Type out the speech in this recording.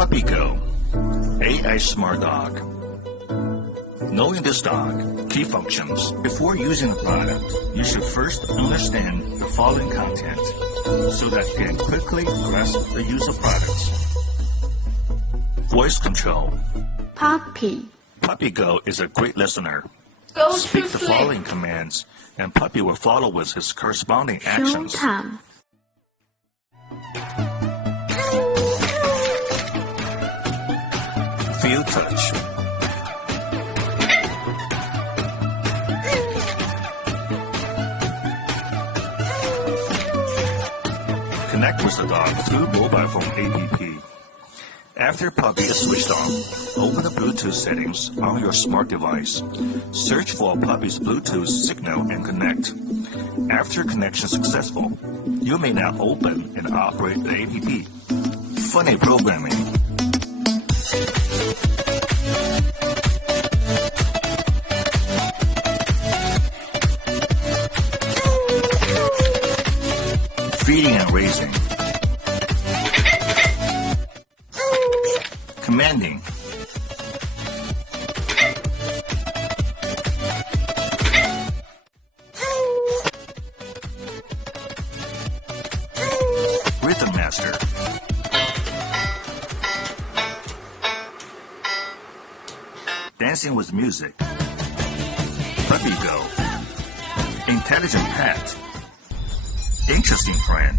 Puppy Go, AI Smart Dog. Knowing this dog, key functions. Before using a product, you should first understand the following content so that you can quickly grasp the use of products. Voice control. Puppy. Puppy Go is a great listener. Go Speak to the sleep. following commands, and Puppy will follow with his corresponding actions. Showtime. Feel touch. Connect with the dog through mobile phone app. After Puppy is switched on, open the Bluetooth settings on your smart device. Search for Puppy's Bluetooth signal and connect. After connection successful, you may now open and operate the app. Funny programming. Feeding and raising. Commanding. Rhythm Master. Dancing with music. Puppy Go. Intelligent pet. Interesting friend.